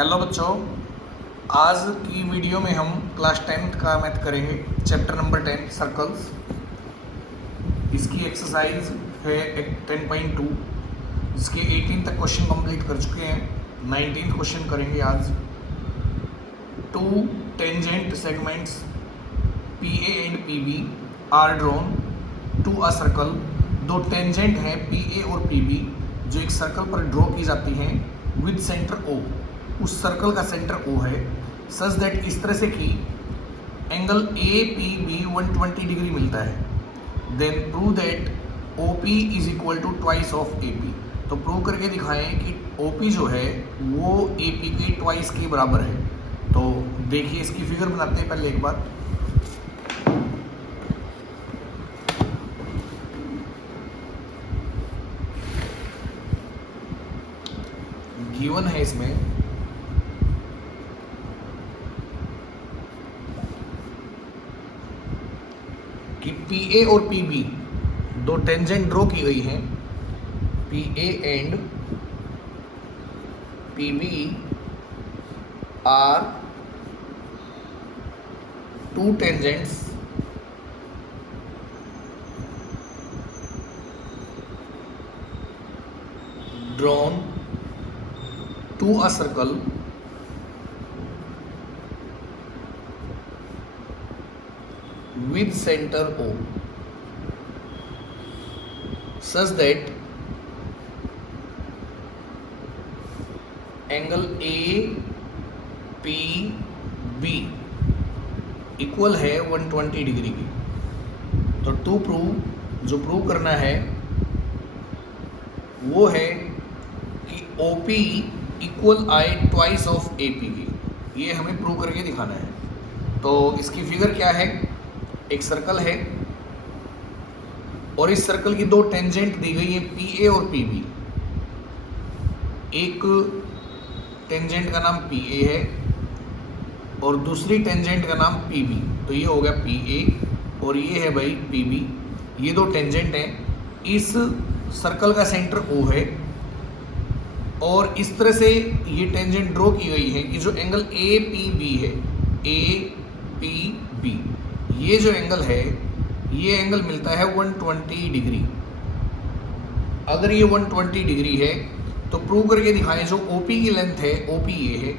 Hello बच्चों, आज की वीडियो में हम क्लास 10th का मैथ करेंगे। Chapter number 10 circles. इसकी एक्सरसाइज है 10.2, जिसके 18 तक क्वेश्चन कंप्लीट कर चुके हैं। 19th क्वेश्चन करेंगे आज। Two tangent segments PA and PB are drawn to a circle. दो टेंजेंट हैं PA और PB जो एक सर्कल पर ड्रॉ की जाती हैं विद सेंटर O। उस सर्कल का सेंटर O है, सच दैट इस तरह से कि एंगल APB 120 डिग्री मिलता है। Then prove that OP is equal to twice of AP। तो प्रूव करके दिखाएं कि OP जो है वो AP के ट्वाइस के बराबर है। तो देखिए, इसकी फिगर बनाते हैं पहले एक बार। गिवन है इसमें कि PA और PB दो टेंजेंट ड्रॉ की गई हैं। PA and PB are two tangents drawn to a circle with center O, such that angle APB equal है 120 डिग्री की। तो टू प्रूव, जो प्रूव करना है वो है कि OP इक्वल आए ट्वाइस ऑफ AP की। ये हमें प्रूव करके दिखाना है। तो इसकी फिगर क्या है? एक सर्कल है और इस सर्कल की दो टेंजेंट दी गई है PA और PB। एक टेंजेंट का नाम PA है और दूसरी टेंजेंट का नाम PB। तो ये हो गया PA और ये है भाई PB। ये दो टेंजेंट हैं। इस सर्कल का सेंटर O है और इस तरह से ये टेंजेंट ड्रॉ की गई है कि जो एंगल APB है, APB, ये जो एंगल है ये एंगल मिलता है 120 डिग्री। अगर ये 120 डिग्री है तो प्रूव करके दिखाएं जो OP की लेंथ है, OP ये है,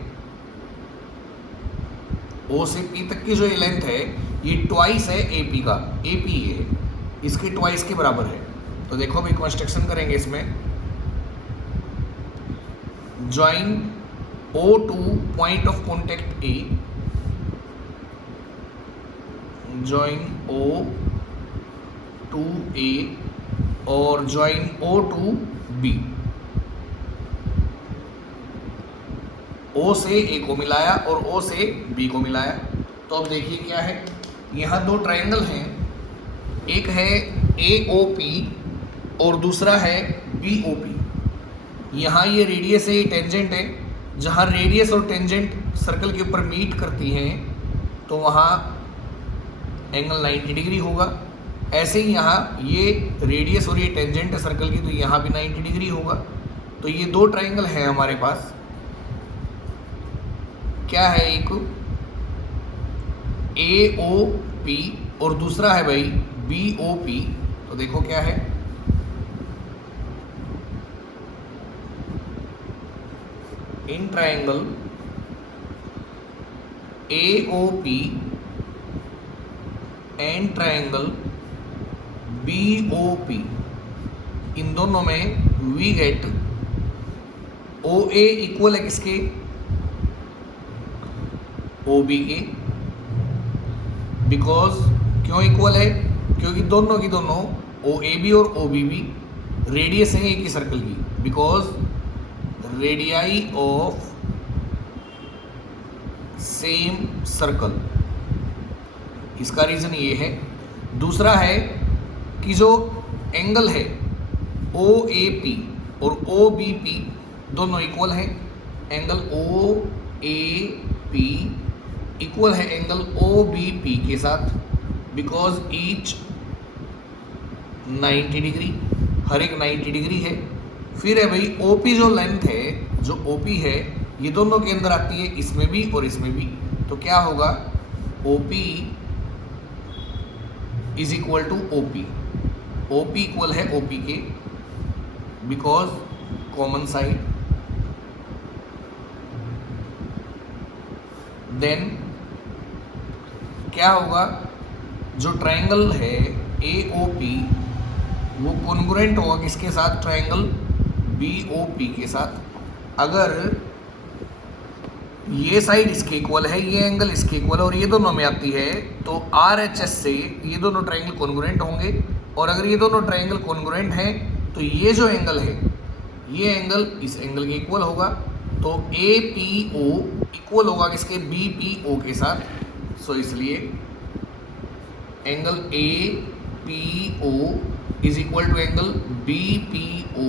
O से P तक की जो ये लेंथ है ये ट्वाइस है AP का, AP ये है, इसके ट्वाइस के बराबर है। तो देखो अभी कंस्ट्रक्शन करेंगे इसमें। Join O to point of contact A, join O to A और join O to B। O से A को मिलाया और O से B को मिलाया। तो अब देखिए क्या है, यहाँ दो ट्रायंगल हैं, एक है AOP और दूसरा है BOP। यहाँ ये रेडियस है, ये टेंजेंट है। जहाँ रेडियस और टेंजेंट सर्कल के ऊपर मीट करती हैं तो वहाँ एंगल 90 डिग्री होगा। ऐसे ही यहाँ ये रेडियस और ये टेंजेंट है सर्कल की, तो यहाँ भी 90 डिग्री होगा। तो ये दो ट्रायंगल हैं हमारे पास। क्या है? एक AOP और दूसरा है भाई BOP। तो देखो क्या है, in triangle AOP and triangle BOP, इन दोनों में वी गेट OA इक्वल है किसके? OB के। बिकॉज क्यों इक्वल है? क्योंकि दोनों की दोनों OAB और OBB रेडियस है एक ही सर्कल की। Because radii of same circle, इसका रीजन ये है। दूसरा है कि जो एंगल है OAP और OBP दोनों इक्वल हैं। एंगल OAP इक्वल है एंगल OBP के साथ, बिकॉज ईच 90 डिग्री, हर एक 90 डिग्री है। फिर है भाई OP जो लेंथ है, जो OP है ये दोनों के अंदर आती है, इसमें भी और इसमें भी। तो क्या होगा, OP is equal to OP। OP equal है OP के, बिकॉज कॉमन साइड। देन क्या होगा, जो ट्रायंगल है AOP वो कॉन्ग्रुएंट होगा किसके साथ, ट्रायंगल BOP के साथ। अगर ये साइड इसके इक्वल है, ये एंगल इसके इक्वल है और ये दोनों में आती है, तो RHS से ये दोनों ट्रायंगल कॉन्ग्रुएंट होंगे। और अगर ये दोनों ट्रायंगल कॉन्ग्रुएंट हैं तो ये जो एंगल है, ये एंगल इस एंगल के इक्वल होगा। तो APO इक्वल होगा किसके, BPO के साथ। सो इसलिए angle APO is equal to angle BPO,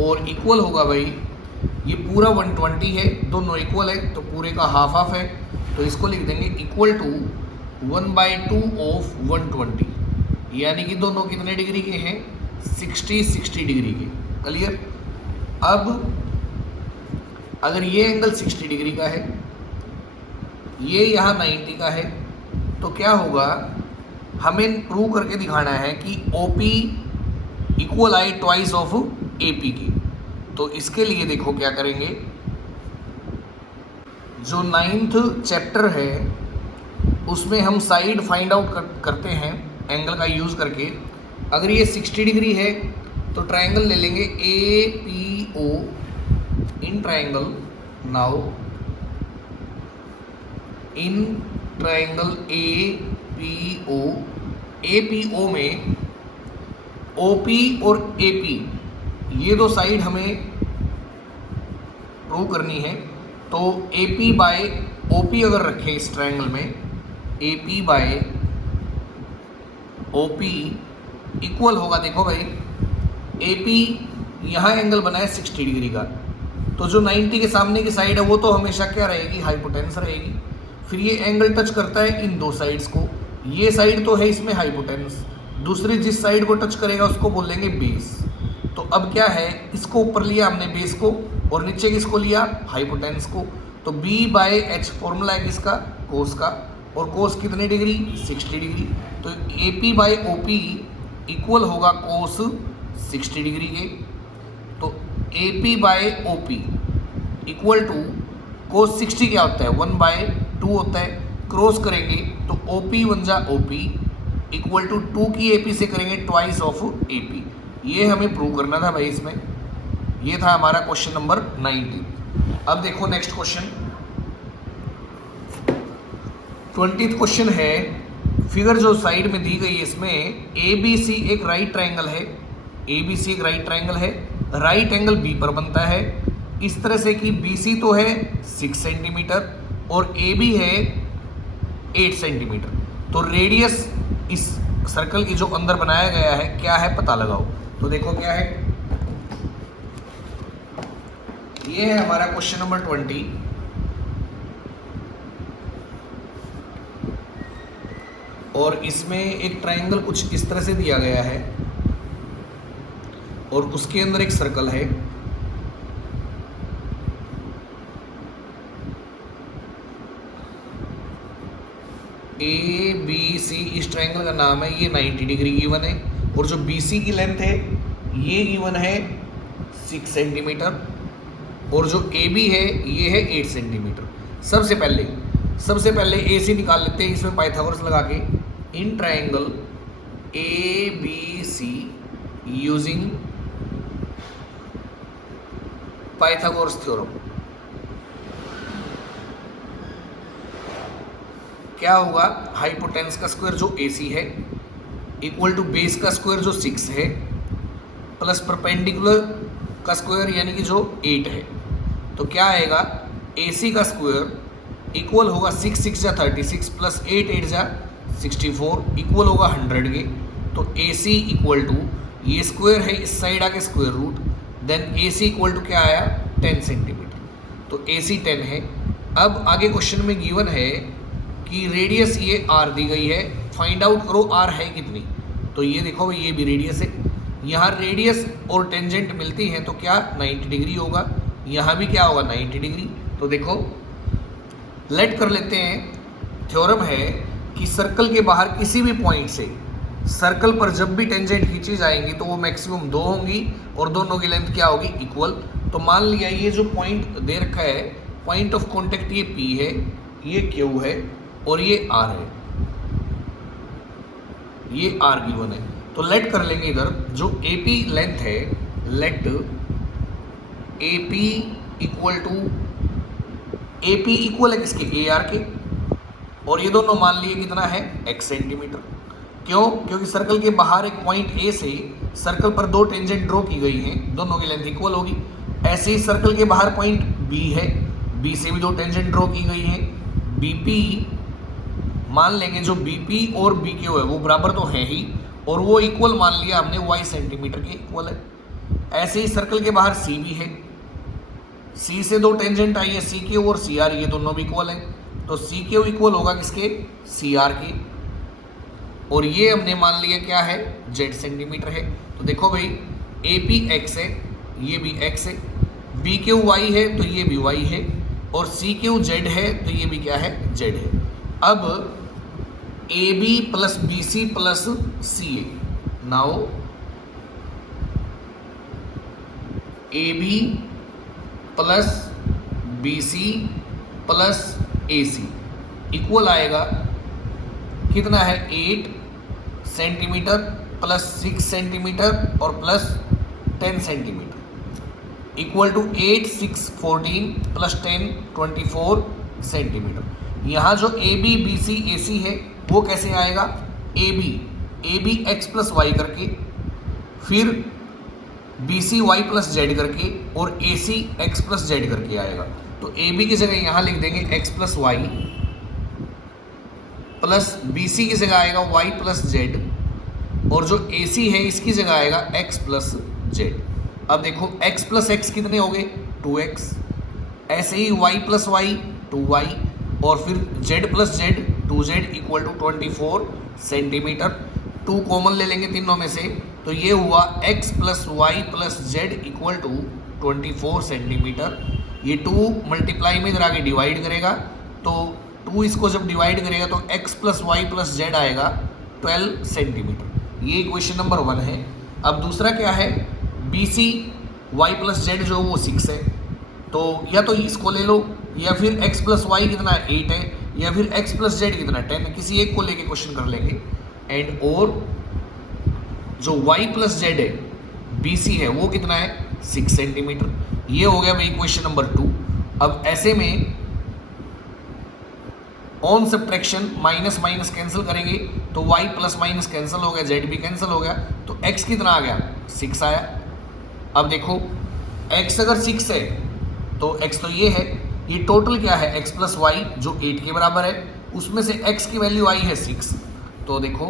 और इक्वल होगा भाई, ये पूरा 120 है, दोनों इक्वल है तो पूरे का हाफ हाफ है, तो इसको लिख देंगे इक्वल टू 1/2 ऑफ 120, यानी कि दोनों कितने डिग्री के हैं, 60 डिग्री के। क्लियर। अब अगर ये एंगल 60 डिग्री का है, ये यहाँ 90 का है, तो क्या होगा, हमें प्रूव करके दिखाना है कि OP इक्वल आए ट्वाइस ऑफ AP की। तो इसके लिए देखो क्या करेंगे, जो 9th चैप्टर है उसमें हम साइड फाइंड आउट करते हैं एंगल का यूज़ करके। अगर ये 60 डिग्री है तो ट्रायंगल ले लेंगे APO in triangle. Now in triangle APO में OP और AP ये दो साइड हमें प्रूव करनी है। तो AP बाय OP अगर रखें इस ट्रायंगल में, AP बाय OP इक्वल होगा, देखो भाई AP यहाँ एंगल बना है 60 डिग्री का, तो जो 90 के सामने की साइड है वो तो हमेशा क्या रहेगी, हाइपोटेन्स रहेगी। फिर ये एंगल टच करता है इन दो साइड्स को, ये साइड तो है इसमें हाइपोटेन्स, दूसरी जिस साइड को टच करेगा उसको बोलेंगे बेस। तो अब क्या है, इसको ऊपर लिया हमने बेस को, और नीचे किसको लिया, हाइपोटेन्स को। तो B/H फॉर्मूला है किसका, कोस का, और कोस कितने डिग्री, 60 डिग्री। तो AP/OP इक्वल होगा कोस 60 डिग्री के। तो AP/OP इक्वल टू कोस 60 क्या होता है, 1/2 होता है। क्रॉस करेंगे तो OP बन जा OP इक्वल टू 2 की AP से करेंगे ट्वाइस ऑफ AP। ये हमें प्रूव करना था भाई इसमें। ये था हमारा क्वेश्चन नंबर 19। अब देखो नेक्स्ट क्वेश्चन 20th क्वेश्चन है। फिगर जो साइड में दी गई है इसमें ABC एक राइट ट्रायंगल है, ABC एक राइट ट्रायंगल है, राइट एंगल B पर बनता है इस तरह से कि BC तो है 6 सेंटीमीटर और AB है 8 सेंटीमीटर। तो रेडियस इस सर्कल की जो अंदर बनाया गया है क्या है, पता लगाओ। तो देखो क्या है, ये है हमारा क्वेश्चन नंबर 20। और इसमें एक ट्रायंगल कुछ इस तरह से दिया गया है और उसके अंदर एक सर्कल है। ABC इस ट्रायंगल का नाम है, ये 90 डिग्री गिवन है और जो BC की लेंथ है ये गिवन है 6 सेंटीमीटर और जो AB है ये है 8 सेंटीमीटर। सबसे पहले AC निकाल लेते हैं इसमें पाइथागोरस लगा के। In triangle ABC using Pythagoras theorem क्या होगा, हाइपोटेन्स का स्क्वायर जो AC है इक्वल टू बेस का स्क्वायर जो 6 है प्लस परपेंडिकुलर का स्क्वायर यानी कि जो 8 है। तो क्या आएगा, AC का स्क्वायर इक्वल होगा 6 6 जा 36 प्लस 8 8 जा 64 इक्वल होगा 100 के। तो AC इक्वल टू ये स्क्वायर है इस साइड आके square root, then AC equal to क्या आया 10 सेंटीमीटर। तो AC 10 है। अब आगे क्वेश्चन में गिवन है कि रेडियस ये R दी गई है, फाइंड आउट करो R है कितनी। तो ये देखो भाई ये भी रेडियस है, यहाँ रेडियस और टेंजेंट मिलती हैं तो क्या 90 डिग्री होगा, यहाँ भी क्या होगा 90 डिग्री। तो देखो लेट कर लेते हैं, थ्योरम है कि सर्कल के बाहर किसी भी पॉइंट से सर्कल पर जब भी टेंजेंट खींची जाएंगी तो वो मैक्सिमम 2 होंगी और दोनों की लेंथ क्या होगी, इक्वल। तो मान लिया ये जो पॉइंट दे रखा है, पॉइंट ऑफ कॉन्टेक्ट ये P है, ये Q है और ये R है, ये R गिवन है। तो लेट कर लेंगे इधर जो AP लेंथ है, let AP equal to, AP equal है किसके, AR के, और ये दोनों मान लिए कितना है, x सेंटीमीटर। क्यों? क्योंकि सर्कल के बाहर एक पॉइंट A से सर्कल पर 2 टेंजेंट ड्रॉ की गई हैं, दोनों की लेंथ इक्वल होगी। ऐसे ही सर्कल के बाहर पॉइंट B है, B से भी 2 टेंजेंट ड्रॉ की गई हैं, BP मान लेंगे, जो BP और BQ है वो बराबर तो है ही, और वो इक्वल मान लिया हमने y सेंटीमीटर के इक्वल है। ऐसे ही सर्कल के बाहर C भी है, C से 2 टेंजेंट आई है, CQ और CR, ये दोनों भी इक्वल हैं। तो CQ इक्वल होगा किसके, CR के, और ये हमने मान लिया क्या है, Z सेंटीमीटर है। तो देखो भाई AP x है, ये भी x है, BQ y है तो ये भी y है, और CQ Z है तो ये भी क्या है, Z है। अब AB plus BC plus CA, now AB plus BC plus AC equal आएगा कितना है, 8 सेंटीमीटर प्लस 6 सेंटीमीटर और plus 10 centimetre equal to 8, 6, 14 plus 10, 24 centimetre. यहाँ जो AB BC AC है वो कैसे आएगा, AB x प्लस वाई करके, फिर BC y प्लस जेड करके, और AC x प्लस जेड करके आएगा। तो AB की जगह यहाँ लिख देंगे x plus y, plus BC की जगह आएगा y प्लस जेड, और जो AC है इसकी जगह आएगा x प्लस जेड। अब देखो x प्लस एक्स कितने हो गए, 2x, ऐसे ही y प्लस वाई 2y, और फिर z plus z 2z equal to 24 centimetre. 2 common ले लेंगे तीनों में से, तो ये हुआ x plus y plus z equal to 24 centimetre. ये 2 मल्टीप्लाई में इधर आगे डिवाइड करेगा, तो 2 इसको जब डिवाइड करेगा तो x plus y plus z आएगा 12 सेंटीमीटर। ये क्वेश्चन नंबर 1 है। अब दूसरा क्या है, BC y प्लस जेड जो वो 6 है, तो या तो इसको ले लो, या फिर x प्लस वाई कितना 8 है, या फिर x प्लस जेड कितना 10 है, किसी एक को लेके क्वेश्चन कर लेंगे। एंड और जो y प्लस जेड है BC है वो कितना है, 6 सेंटीमीटर। ये हो गया भाई क्वेश्चन नंबर 2। अब ऐसे में on subtraction minus minus cancel करेंगे तो y प्लस माइनस कैंसिल हो गया, z भी कैंसिल हो गया, तो x कितना आ गया, 6 आया। अब देखो x अगर 6 है तो x तो ये है, ये टोटल क्या है, x प्लस वाई जो 8 के बराबर है, उसमें से x की वैल्यू आई है 6। तो देखो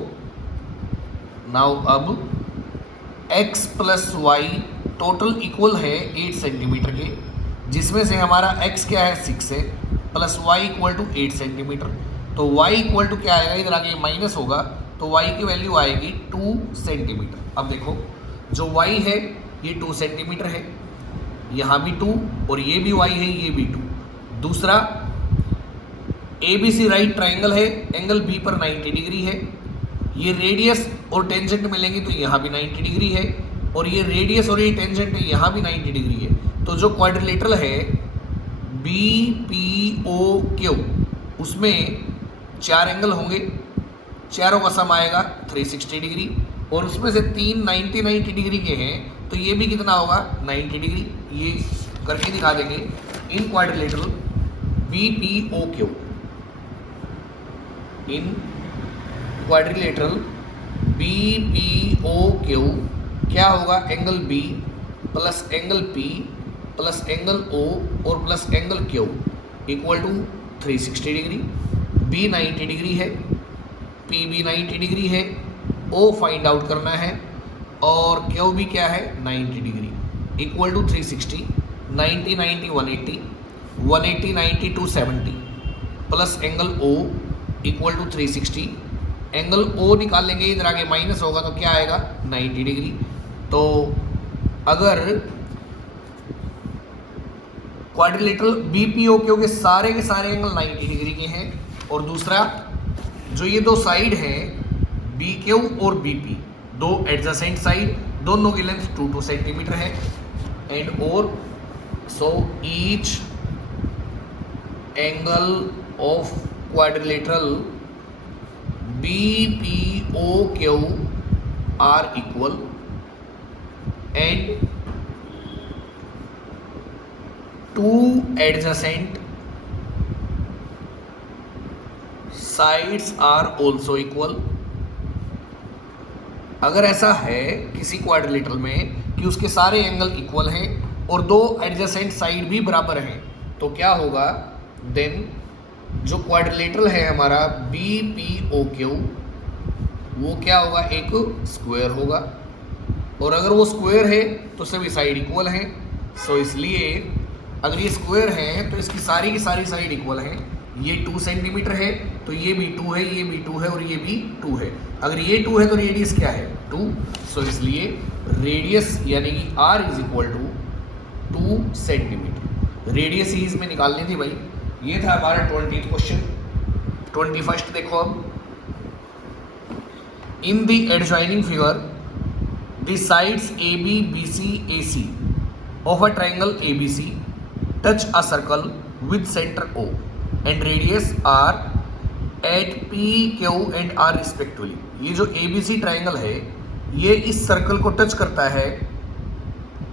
नाउ अब x plus y total equal है 8 सेंटीमीटर के, जिसमें से हमारा x क्या है 6 है, plus y equal to 8 centimetre. तो y इक्वल टू क्या आएगा, इधर आगे माइनस होगा तो y की वैल्यू आएगी 2 सेंटीमीटर। अब देखो जो y है ये 2 सेंटीमीटर है, यहाँ भी 2, और ये भी y है, ये भी 2। दूसरा ABC राइट ट्राइंगल है, एंगल B पर 90 डिग्री है, ये रेडियस और टेंजेंट मिलेंगे तो यहाँ भी 90 डिग्री है, और ये रेडियस और ये टेंजेंट है यहाँ भी 90 डिग्री है। तो जो क्वाड्रिलेटरल है BPOQ उसमें 4 एंगल होंगे, चारों का सम आएगा 360 डिग्री, और उसमें से 3 90 डिग्री के हैं, तो ये भी कितना होगा 90 डिग्री। ये करके दिखा देंगे। In quadrilateral BPOQ, in quadrilateral BPOQ क्या होगा, angle B plus angle P plus angle O और plus angle Q equal to 360 degree. B 90 degree है, P भी 90 डिग्री है, O फाइंड आउट करना है, और Q भी क्या है 90 degree equal to 360, 90 90 180, 180 90 270 plus angle O equal to 360। Angle O निकाल लेंगे, इधर आगे माइनस होगा तो क्या आएगा 90 डिग्री। तो अगर क्वाड्रिलेटरल बीपीओक्यू के सारे एंगल 90 डिग्री के हैं। और दूसरा जो ये दो साइड हैं बी क्यू और बीपी, दो एडजेसेंट साइड, दोनों की लेंथ 2 सेंटीमीटर है। एंड और so each angle of quadrilateral BPOQ are equal and two adjacent sides are also equal. अगर ऐसा है किसी क्वाड्रिलेटरल में कि उसके सारे एंगल इक्वल हैं और दो एडजेसेंट साइड भी बराबर हैं, तो क्या होगा, देन जो क्वाड्रिलेटरल है हमारा बीपीओक्यू वो क्या होगा, एक स्क्वायर होगा। और अगर वो स्क्वायर है तो सभी साइड इक्वल हैं। सो इसलिए अगर ये स्क्वायर है तो इसकी सारी की सारी साइड इक्वल हैं। ये 2 सेंटीमीटर है तो ये भी 2 है, ये भी 2 है और ये भी 2 है। अगर ये 2 है तो रेडियस क्या है, 2। सो इसलिए रेडियस यानी कि r is equal to 2 centimetre. Radius ही इसमें निकालनी थी भाई। ये था हमारा 20th क्वेश्चन। 21st देखो अब, in the adjoining figure the sides A B B C A C of a triangle A B C touch a circle with centre O and radius r at P Q and R respectively. ये जो ए B C triangle है ये इस circle को touch करता है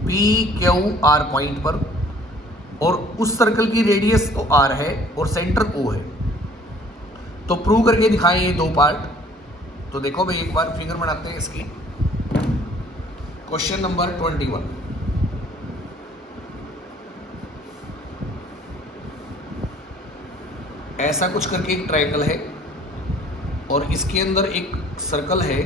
P Q R point पर, और उस सर्कल की रेडियस तो आर है और सेंटर ओ है। तो प्रूव करके दिखाएं ये दो पार्ट। तो देखो भाई एक बार फिगर बनाते हैं इसकी। क्वेश्चन नंबर 21, ऐसा कुछ करके एक ट्रायंगल है और इसके अंदर एक सर्कल है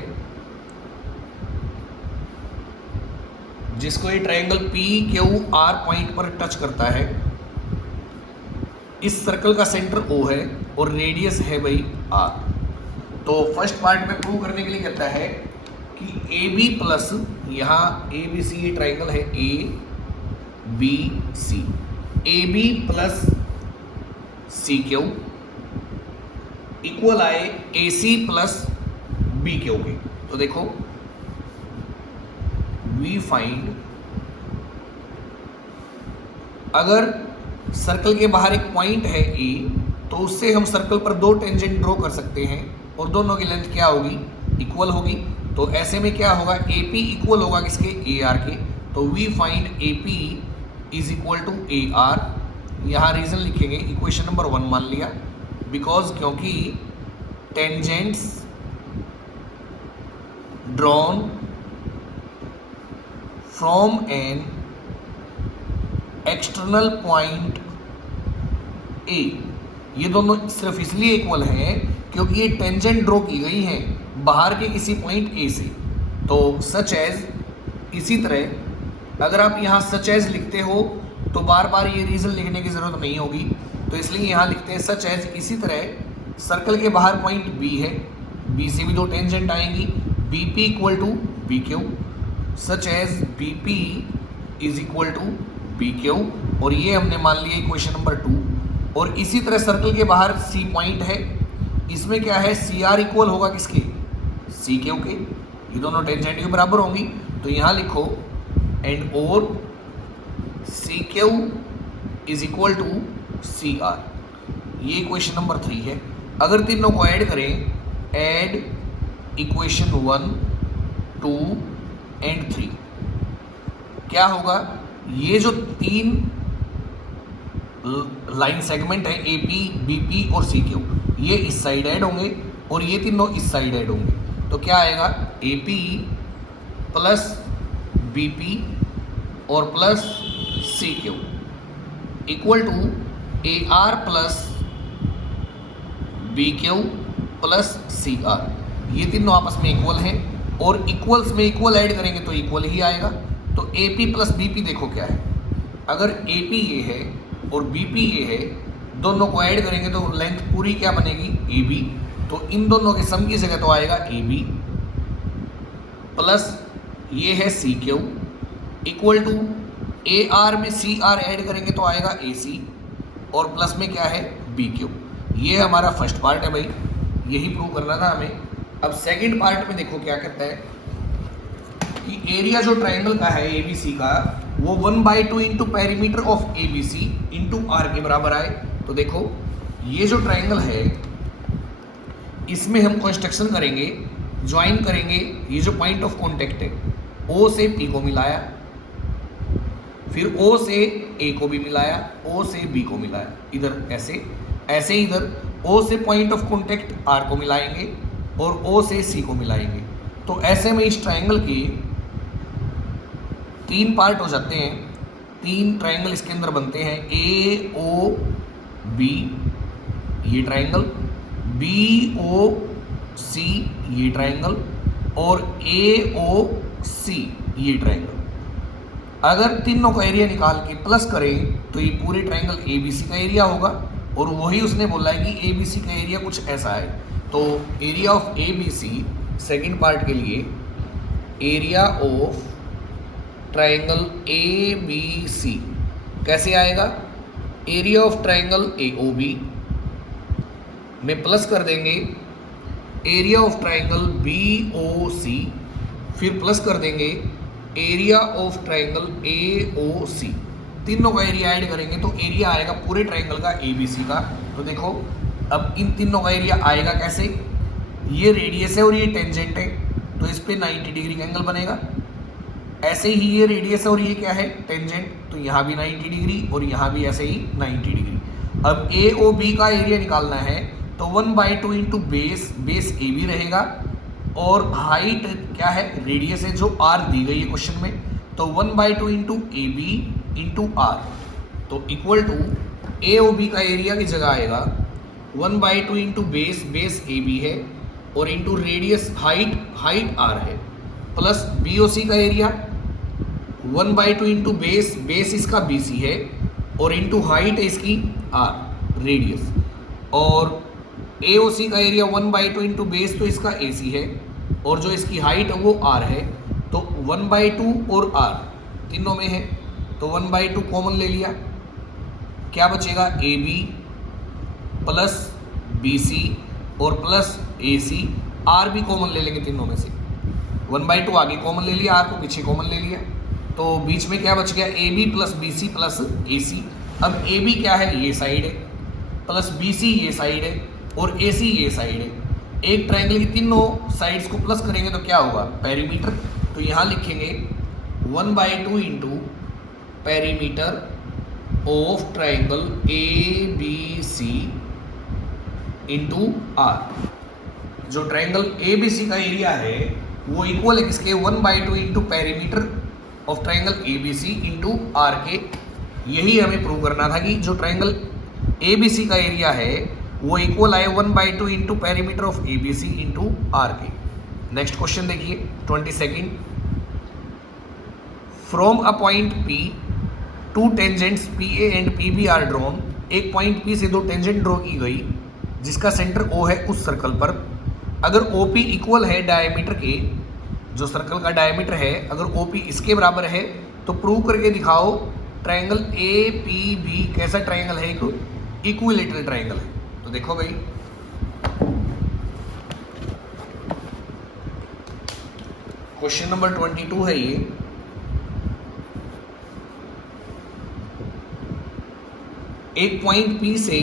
जिसको ये triangle P Q R point पर टच करता है। इस सर्कल का सेंटर ओ है और रेडियस है भाई आर। तो फर्स्ट पार्ट में प्रूव करने के लिए कहता है कि ए बी प्लस, यहाँ ए बी सी ये ट्रायंगल है A B C, A B plus C Q equal आए A C plus B Q के। तो देखो वी फाइंड, अगर सर्कल के बाहर एक पॉइंट है ए तो उससे हम सर्कल पर दो टेंजेंट ड्रॉ कर सकते हैं और दोनों की लेंथ क्या होगी, इक्वल होगी। तो ऐसे में क्या होगा, ए पी इक्वल होगा किसके, ए आर के। तो we find A P is equal to A R. यहाँ रीजन लिखेंगे, इक्वेशन नंबर 1 मान लिया, बिकॉज क्योंकि tangents drawn from an external point A, ये दोनों सिर्फ इसलिए इक्वल हैं क्योंकि ये टेंजेंट ड्रॉ की गई हैं बाहर के किसी पॉइंट ए से। तो सच एज, इसी तरह अगर आप यहाँ सच एज लिखते हो तो बार बार ये रीजन लिखने की ज़रूरत नहीं होगी, तो इसलिए यहाँ लिखते हैं सच एज। इसी तरह सर्कल के बाहर पॉइंट बी है, बी से भी दो टेंजेंट आएंगी, B P equal to B Q, such as B P is equal to B Q, और ये हमने मान लिया इक्वेशन नंबर 2। और इसी तरह सर्कल के बाहर सी पॉइंट है, इसमें क्या है, सी आर इक्वल होगा किसके, सी क्यू के, ये दोनों टेंजेंट के बराबर होंगी। तो यहाँ लिखो एंड और C Q is equal to C R, ये इक्वेशन नंबर 3 है। अगर तीनों को ऐड करें, ऐड इक्वेशन 1, 2 एंड 3, क्या होगा, ये जो 3 लाइन सेगमेंट है ए पी बी पी और सी क्यू, ये इस साइड ऐड होंगे और ये तीनों इस साइड ऐड होंगे। तो क्या आएगा, A P plus B P और plus C Q equal to A R plus B Q plus C R. ये तीनों आपस में इक्वल हैं और इक्वल्स में इक्वल ऐड करेंगे तो इक्वल ही आएगा। तो A P plus B P देखो क्या है, अगर ए पी ये है और बी पी ये है, दोनों को ऐड करेंगे तो लेंथ पूरी क्या बनेगी, ए बी। तो इन दोनों के सम की जगह तो आएगा ए बी प्लस ये है C Q equal to A R में सी आर ऐड करेंगे तो आएगा ए सी, और प्लस में क्या है बी क्यू। ये हमारा फर्स्ट पार्ट है भाई, यही प्रूव करना था हमें। अब सेकंड पार्ट में देखो क्या कहता है कि एरिया जो ट्राइंगल का है ए बी सी का, वो 1/2 into perimeter of A B C into r के बराबर आए। तो देखो ये जो ट्राइंगल है इसमें हम कंस्ट्रक्शन करेंगे, ज्वाइन करेंगे। ये जो पॉइंट ऑफ कॉन्टेक्ट है ओ से पी को मिलाया, फिर ओ से ए को भी मिलाया, ओ से बी को मिलाया, इधर ऐसे ऐसे इधर ओ से पॉइंट ऑफ कॉन्टेक्ट आर को मिलाएंगे और ओ से सी को मिलाएंगे। तो ऐसे में इस ट्राइंगल के 3 पार्ट हो जाते हैं, 3 ट्राइंगल इसके अंदर बनते हैं। ए ओ बी ये ट्राइंगल, बी ओ सी ये ट्राइंगल, और ए ओ सी ये ट्राइंगल। अगर तीनों का एरिया निकाल के प्लस करें तो ये पूरे ट्राइंगल ए बी सी का एरिया होगा, और वही उसने बोला है कि ए बी सी का एरिया कुछ ऐसा है। तो area of A B C second part के लिए, area of triangle A B C कैसे आएगा, area of triangle A O B में प्लस कर देंगे area of triangle B O C, फिर प्लस कर देंगे area of triangle A O C. तीनों का एरिया ऐड करेंगे तो एरिया आएगा पूरे ट्राइंगल का ए बी सी का। तो देखो अब इन तीनों का एरिया आएगा कैसे, ये रेडियस है और ये टेंजेंट है, तो इस पे 90 डिग्री का एंगल बनेगा। ऐसे ही ये रेडियस है और ये क्या है टेंजेंट, तो यहाँ भी 90 डिग्री और यहाँ भी ऐसे ही 90 डिग्री। अब ए ओ बी का एरिया निकालना है तो 1/2 into base, base A B रहेगा, और हाइट क्या है रेडियस है जो आर दी गई है क्वेश्चन में, तो 1/2 into A B into R, तो equal to A O B का एरिया की जगह आएगा 1/2 into base, base A B है, और into radius height, height R है, प्लस बी ओ सी का एरिया 1/2 इंटू बेस, बेस इसका बी सी है, और इंटू हाइट है इसकी आर रेडियस, और ए ओ सी का एरिया 1/2 इंटू बेस तो इसका ए सी है, और जो इसकी हाइट है वो आर है, तो 1/2 और आर तीनों में है, तो 1/2 कॉमन ले लिया, क्या बचेगा A B plus B C और प्लस ए सी, आर भी कॉमन ले लेंगे तीनों में से, 1/2 आगे कॉमन ले लिया, आर को पीछे कॉमन ले लिया, तो बीच में क्या बच गया A B plus B C plus A C. अब ए बी क्या है ये साइड है, प्लस बी सी ये साइड है, और ए सी ये साइड है। एक ट्राइंगल की तीनों साइड्स को प्लस करेंगे तो क्या होगा पेरीमीटर, तो यहाँ लिखेंगे 1/2 into perimeter of triangle A B C into r. जो ट्राइंगल ए बी सी का एरिया है वो इक्वल है किसके, 1/2 into perimeter of triangle A B C into r के। यही हमें प्रूव करना था कि जो ट्राइंगल ए बी सी का एरिया है वो इक्वल आए 1/2 into perimeter of A B C into r के। नेक्स्ट क्वेश्चन देखिए 22। From a point P 2 tangents PA and PB are drawn. एक पॉइंट P से 2 टेंजेंट ड्रॉ की गई जिसका सेंटर O है उस सर्कल पर। अगर OP इक्वल है डायमीटर के, जो सर्कल का डायमीटर है अगर OP इसके बराबर है तो प्रूव करके दिखाओ ट्राइंगल APB कैसा ट्राइंगल है, एक इक्विलेटरल ट्राइंगल है। तो देखो भाई क्वेश्चन नंबर 22 है ये। एक पॉइंट P से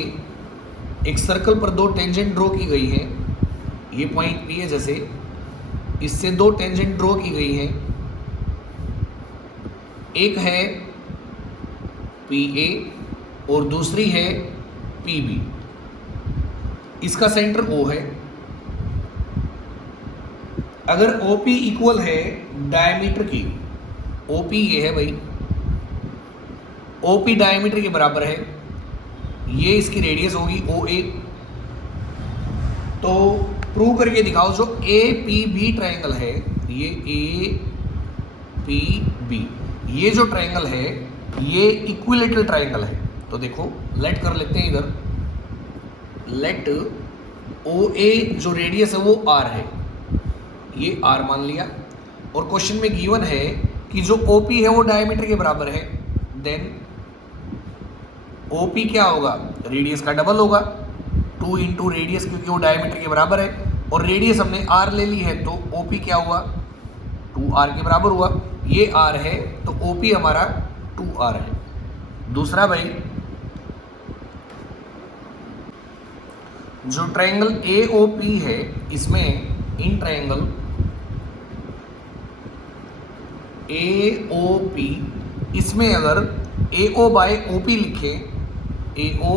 एक सर्कल पर 2 टेंजेंट ड्रॉ की गई है। ये पॉइंट P है, जैसे इससे 2 टेंजेंट ड्रॉ की गई है। एक है PA और दूसरी है PB। इसका सेंटर O है। अगर OP इक्वल है डायमीटर की, OP ये है भाई, OP डायमीटर के बराबर है, ये इसकी रेडियस होगी OA। तो प्रूव करके दिखाओ जो APB ट्राइंगल है, ये APB ये जो ट्राइंगल है ये इक्विलेटरल ट्राइंगल है। तो देखो लेट कर लेते हैं इधर, लेट OA जो रेडियस है वो R है, ये R मान लिया, और क्वेश्चन में गिवन है कि जो OP है वो डायमीटर के बराबर है, देन OP क्या होगा, रेडियस का डबल होगा, 2 इंटू रेडियस, क्योंकि वो डायमीटर के बराबर है और रेडियस हमने r ले ली है, तो OP क्या हुआ, 2r के बराबर हुआ। ये r है तो OP हमारा 2r है। दूसरा भाई, जो ट्रायंगल AOP है, इसमें इन ट्रायंगल AOP, इसमें अगर AO बाय OP लिखे, AO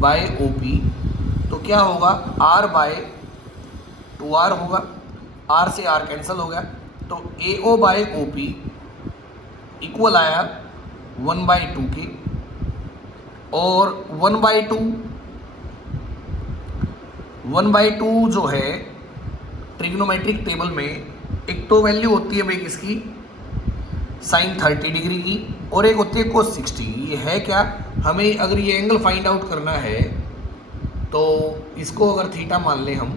बाय OP, तो क्या होगा, R बाय 2R होगा, R से R कैंसिल हो गया, तो AO बाय OP इक्वल आया 1/2 के, और 1/2 जो है ट्रिग्नोमेट्रिक टेबल में, एक तो वैल्यू होती है भाई किसकी, साइन 30 डिग्री की, और एक होती है कोस 60 की। ये है क्या, हमें अगर ये एंगल फाइंड आउट करना है तो इसको अगर थीटा मान लें हम,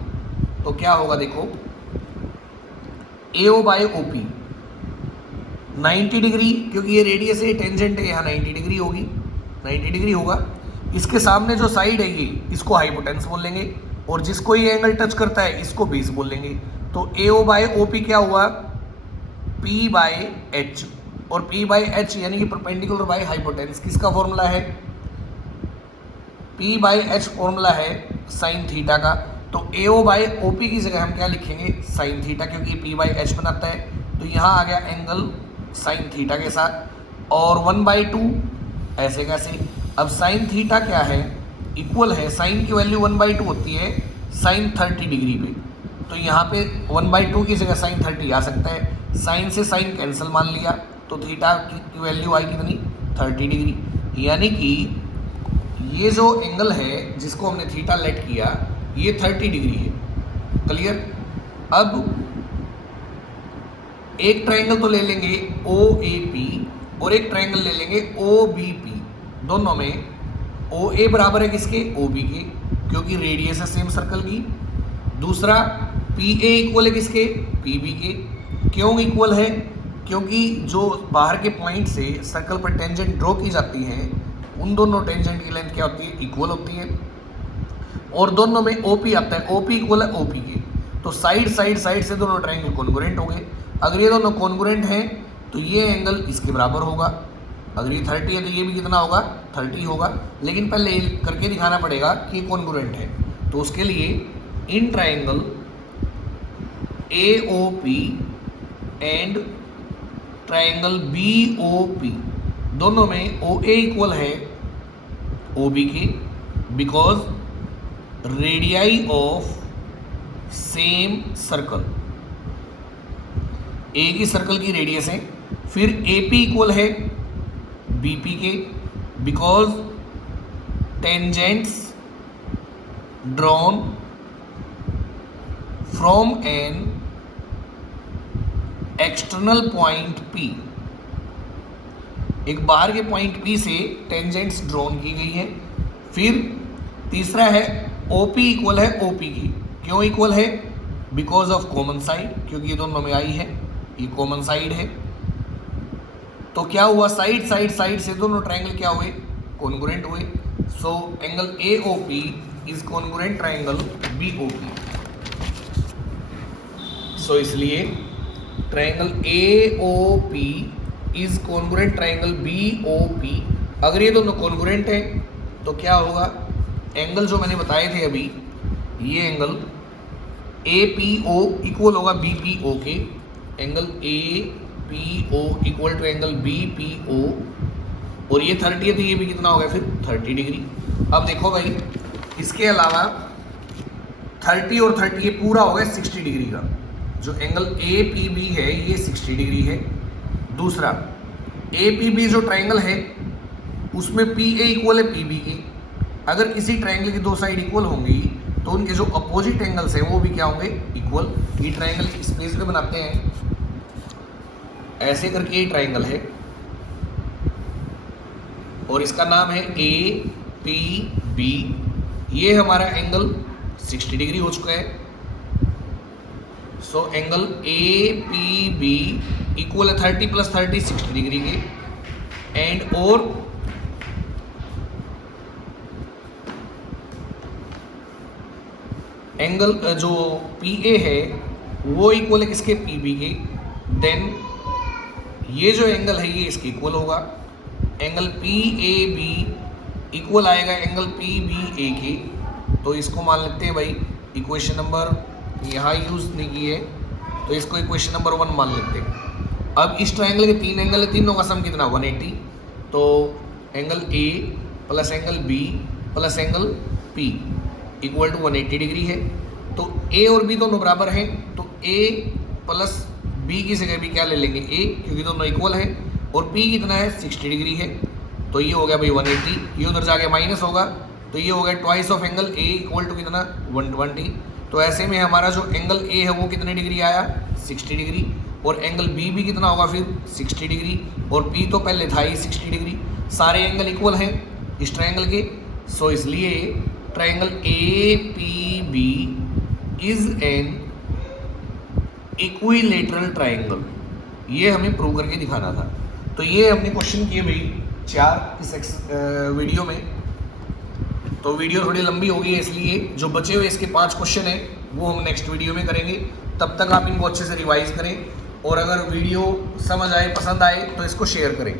तो क्या होगा, देखो AO बाय OP 90 डिग्री, क्योंकि ये रेडियस है, टेंजेंट है, यहाँ 90 डिग्री होगी, 90 डिग्री होगा। इसके सामने जो साइड है ये, इसको हाइपोटेन्स बोल लेंगे, और जिसको ये एंगल टच करता है इसको बेस बोल लेंगे। तो AO बाय OP क्या हुआ, P बाय H, और P बाय H यानी कि परपेंडिकुलर बाय हाइपोटेन्स, किसका फॉर्मूला है, P बाय H फॉर्मूला है साइन थीटा का। तो AO बाय OP की जगह हम क्या लिखेंगे, साइन थीटा, क्योंकि P बाय H बनाता है, तो यहाँ आ गया एंगल साइन थीटा के साथ, और 1/2 ऐसे कैसे। अब साइन थीटा क्या है, इक्वल है, साइन की वैल्यू 1/2 होती है साइन 30 डिग्री पे, तो यहाँ पे 1/2 की जगह साइन 30 आ सकता है, साइन से साइन कैंसिल मान लिया, तो थीटा की वैल्यू आई कितनी, 30 डिग्री। यानी कि ये जो एंगल है जिसको हमने थीटा लेट किया, ये 30 डिग्री है। क्लियर। अब एक ट्रायंगल तो ले लेंगे OAP, और एक ट्रायंगल ले लेंगे OBP। दोनों में OA बराबर है किसके, OB के, क्योंकि रेडियस है सेम सर्कल की। दूसरा PA इक्वल है किसके, PB के। क्यों इक्वल है, क्योंकि जो बाहर के पॉइंट से सर्कल पर टेंजेंट ड्रॉ की जाती है, उन दोनों टेंजेंट की लेंथ क्या होती है, इक्वल होती है। और दोनों में OP आता है, OP इक्वल है OP के, तो साइड से दोनों ट्रायंगल कॉन्ग्रुएंट हो गए। अगर ये दोनों कॉन्ग्रुएंट हैं तो ये एंगल इसके बराबर होगा। अगर ये 30 है तो ये भी कितना होगा, 30 होगा। लेकिन पहले करके दिखाना पड़ेगा कि ये कॉन्ग्रुएंट है, तो उसके लिए in triangle AOP and triangle BOP, दोनों में OA इक्वल है OB के, because radii of same circle, एक ही सर्कल की रेडियस है। फिर AP इक्वल है BP के, because tangents drawn from an external point P, एक बाहर के पॉइंट P से टेंजेंट्स ड्रॉन की गई है। फिर तीसरा है OP इक्वल है OP की। क्यों इक्वल है, बिकॉज ऑफ कॉमन साइड, क्योंकि ये दोनों में आई है, ये कॉमन साइड है। तो क्या हुआ, साइड से दोनों ट्रायंगल क्या हुए, कॉन्ग्रुएंट हुए। So angle AOP is congruent triangle BOP। सो इसलिए triangle AOP is congruent triangle BOP। अगर ये दोनों कॉन्ग्रुएंट है तो क्या होगा, एंगल जो मैंने बताए थे अभी, ये एंगल APO इक्वल होगा BPO के, angle APO equal to angle BPO, और ये 30 है तो ये भी कितना हो गया फिर 30 डिग्री। अब देखो भाई, इसके अलावा 30 और 30 ये पूरा हो गया 60 डिग्री का। जो एंगल APB है ये 60 डिग्री है। दूसरा APB जो ट्रायंगल है उसमें PA इक्वल है PB के। अगर किसी ट्रायंगल की दो साइड इक्वल होंगी तो उनके जो अपोजिट एंगल्स हैं वो भी क्या होंगे, इक्वल। ये ट्रायंगल स्पेस में बनाते हैं, ऐसे करके ये ट्रायंगल है और इसका नाम है APB। ये हमारा एंगल 60 डिग्री हो चुका है। सो एंगल APB इक्वल है 30 + 30 60 डिग्री के। एंड और एंगल जो पी ए है वो इक्वल है किसके, पी बी के, देन ये जो एंगल है ये इसके इक्वल होगा, angle P A B equal आएगा एंगल पी बी ए के। तो इसको मान लेते हैं भाई इक्वेशन नंबर यहाँ यूज़ नहीं की है, तो इसको इक्वेशन नंबर 1 मान लेते हैं। अब इस ट्रायंगल के 3 एंगल है, तीनों का सम कितना, 180। तो angle A plus angle B plus angle P equal to 180 degree है। तो ए और बी दोनों बराबर हैं, तो ए प्लस बी की जगह भी क्या ले लेंगे, ए, क्योंकि दोनों इक्वल है, और पी कितना है, 60 डिग्री है। तो ये हो गया भाई 180, ये उधर जाके माइनस होगा, तो ये हो गया twice of angle A equal to कितना, 120। तो ऐसे में हमारा जो एंगल ए है वो कितने डिग्री आया, 60 डिग्री, और एंगल बी भी कितना होगा फिर 60 डिग्री, और पी तो पहले था ही 60 डिग्री। सारे एंगल इक्वल हैं इस ट्रायंगल के, सो इसलिए triangle A P B is an equilateral triangle, ये हमें प्रूव करके दिखाना था। तो ये हमने क्वेश्चन किए भाई 4 इस वीडियो में। तो वीडियो थोड़ी लंबी होगी, इसलिए जो बचे हुए इसके 5 क्वेश्चन हैं वो हम नेक्स्ट वीडियो में करेंगे। तब तक आप इनको अच्छे से रिवाइज करें, और अगर वीडियो समझ आए, पसंद आए तो इसको शेयर करें।